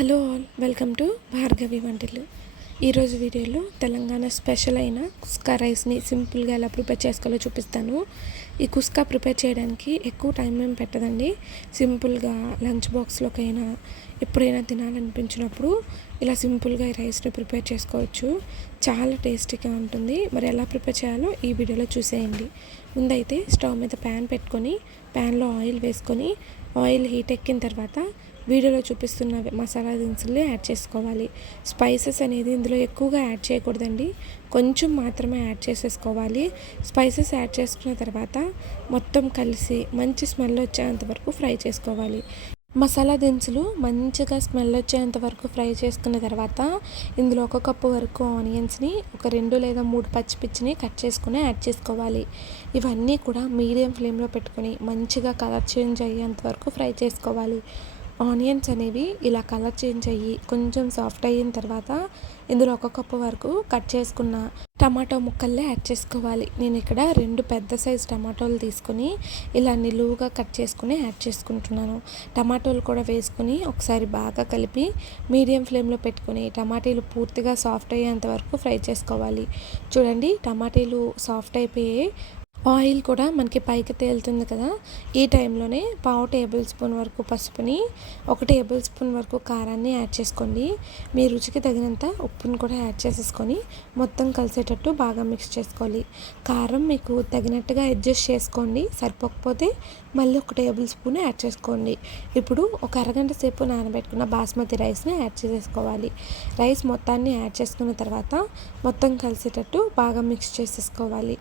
Hello all welcome to Bhargavi వంటలు ఈరోజు వీడియోలో తెలంగాణ స్పెషల్ అయిన కుస్కా రైస్ని సింపుల్గా ఎలా ప్రిపేర్ చేసుకోవాలో చూపిస్తాను. ఈ కుస్కా ప్రిపేర్ చేయడానికి ఎక్కువ టైం ఏం పెట్టదండి. సింపుల్గా లంచ్ బాక్స్లోకైనా ఎప్పుడైనా తినాలనిపించినప్పుడు ఇలా సింపుల్గా ఈ రైస్ని ప్రిపేర్ చేసుకోవచ్చు. చాలా టేస్టీగా ఉంటుంది. మరి ఎలా ప్రిపేర్ చేయాలో ఈ వీడియోలో చూసేయండి. ముందైతే స్టవ్ మీద ప్యాన్ పెట్టుకొని ప్యాన్లో ఆయిల్ వేసుకొని ఆయిల్ హీట్ ఎక్కిన తర్వాత వీడియోలో చూపిస్తున్న మసాలా దినుసులు యాడ్ చేసుకోవాలి. స్పైసెస్ అనేది ఇందులో ఎక్కువగా యాడ్ చేయకూడదండి. కొంచెం మాత్రమే యాడ్ చేసేసుకోవాలి. స్పైసెస్ యాడ్ చేసుకున్న తర్వాత మొత్తం కలిసి మంచి స్మెల్ వచ్చేంత వరకు ఫ్రై చేసుకోవాలి. మసాలా దినుసులు మంచిగా స్మెల్ వచ్చేంత వరకు ఫ్రై చేసుకున్న తర్వాత ఇందులో ఒక కప్పు వరకు ఆనియన్స్ని ఒక రెండు లేదా మూడు పచ్చిపిచ్చిని కట్ చేసుకుని యాడ్ చేసుకోవాలి. ఇవన్నీ కూడా మీడియం ఫ్లేమ్లో పెట్టుకొని మంచిగా కలర్ చేంజ్ అయ్యేంత వరకు ఫ్రై చేసుకోవాలి. ఆనియన్స్ అనేవి ఇలా కలర్ చేంజ్ అయ్యి కొంచెం సాఫ్ట్ అయిన తర్వాత ఇందులో ఒక కప్పు వరకు కట్ చేసుకున్న టమాటో ముక్కల్లే యాడ్ చేసుకోవాలి. నేను ఇక్కడ రెండు పెద్ద సైజు టమాటోలు తీసుకుని ఇలా నిలువుగా కట్ చేసుకుని యాడ్ చేసుకుంటున్నాను. టమాటోలు కూడా వేసుకుని ఒకసారి బాగా కలిపి మీడియం ఫ్లేమ్లో పెట్టుకుని టమాటీలు పూర్తిగా సాఫ్ట్ అయ్యేంత వరకు ఫ్రై చేసుకోవాలి. చూడండి టమాటీలు సాఫ్ట్ అయిపోయి ఆయిల్ కూడా మనకి పైకి తేలుతుంది కదా. ఈ టైంలోనే పావు టేబుల్ స్పూన్ వరకు పసుపుని ఒక టేబుల్ స్పూన్ వరకు కారాన్ని యాడ్ చేసుకోండి. మీ రుచికి తగినంత ఉప్పుని కూడా యాడ్ చేసేసుకొని మొత్తం కలిసేటట్టు బాగా మిక్స్ చేసుకోవాలి. కారం మీకు తగినట్టుగా అడ్జస్ట్ చేసుకోండి సరిపోకపోతే మళ్ళీ ఒక టేబుల్ స్పూన్ యాడ్ చేసుకోండి. ఇప్పుడు ఒక అరగంట సేపు నానబెట్టుకున్న బాస్మతి రైస్ని యాడ్ చేసేసుకోవాలి. రైస్ మొత్తాన్ని యాడ్ చేసుకున్న తర్వాత మొత్తం కలిసేటట్టు బాగా మిక్స్ చేసేసుకోవాలి.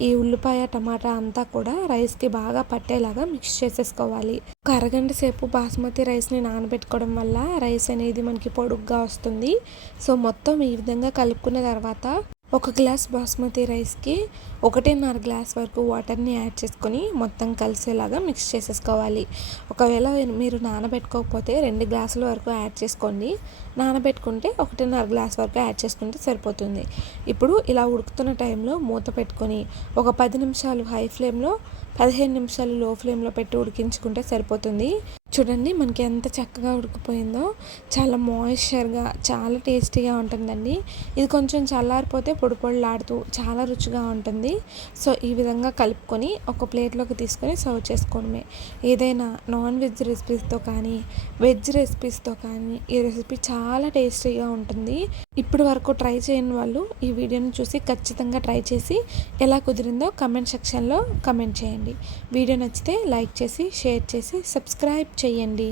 ఈ ఉల్లిపాయ టమాటా అంతా కూడా రైస్కి బాగా పట్టేలాగా మిక్స్ చేసేసుకోవాలి. ఒక అరగంట సేపు బాస్మతి రైస్ని నానబెట్టుకోవడం వల్ల రైస్ అనేది మనకి పొడుగ్గా వస్తుంది. సో మొత్తం ఈ విధంగా కలుపుకున్న తర్వాత ఒక గ్లాస్ బాస్మతి రైస్కి ఒకటిన్నర గ్లాస్ వరకు వాటర్ని యాడ్ చేసుకొని మొత్తం కలిసేలాగా మిక్స్ చేసేసుకోవాలి. ఒకవేళ మీరు నానబెట్టుకోకపోతే రెండు గ్లాసుల వరకు యాడ్ చేసుకోండి. నానబెట్టుకుంటే ఒకటిన్నర గ్లాస్ వరకు యాడ్ చేసుకుంటే సరిపోతుంది. ఇప్పుడు ఇలా ఉడుకుతున్న టైంలో మూత పెట్టుకొని ఒక పది నిమిషాలు హై ఫ్లేమ్లో పదిహేను నిమిషాలు లో ఫ్లేమ్లో పెట్టి ఉడికించుకుంటే సరిపోతుంది. చూడండి మనకి ఎంత చక్కగా ఉడికిపోయిందో చాలా మాయిశ్చర్గా చాలా టేస్టీగా ఉంటుందండి. ఇది కొంచెం చల్లారిపోతే పొడి పొడిలాడుతూ చాలా రుచిగా ఉంటుంది. సో ఈ విధంగా కలుపుకొని ఒక ప్లేట్లోకి తీసుకొని సర్వ్ చేసుకోవడమే. ఏదైనా నాన్ వెజ్ రెసిపీస్తో కానీ వెజ్ రెసిపీస్తో కానీ ఈ రెసిపీ చాలా టేస్టీగా ఉంటుంది. ఇప్పటి వరకు ట్రై చేయని వాళ్ళు ఈ వీడియోని చూసి ఖచ్చితంగా ట్రై చేసి ఎలా కుదిరిందో కమెంట్ సెక్షన్లో కమెంట్ చేయండి. వీడియో నచ్చితే లైక్ చేసి షేర్ చేసి సబ్స్క్రైబ్ చేయండి.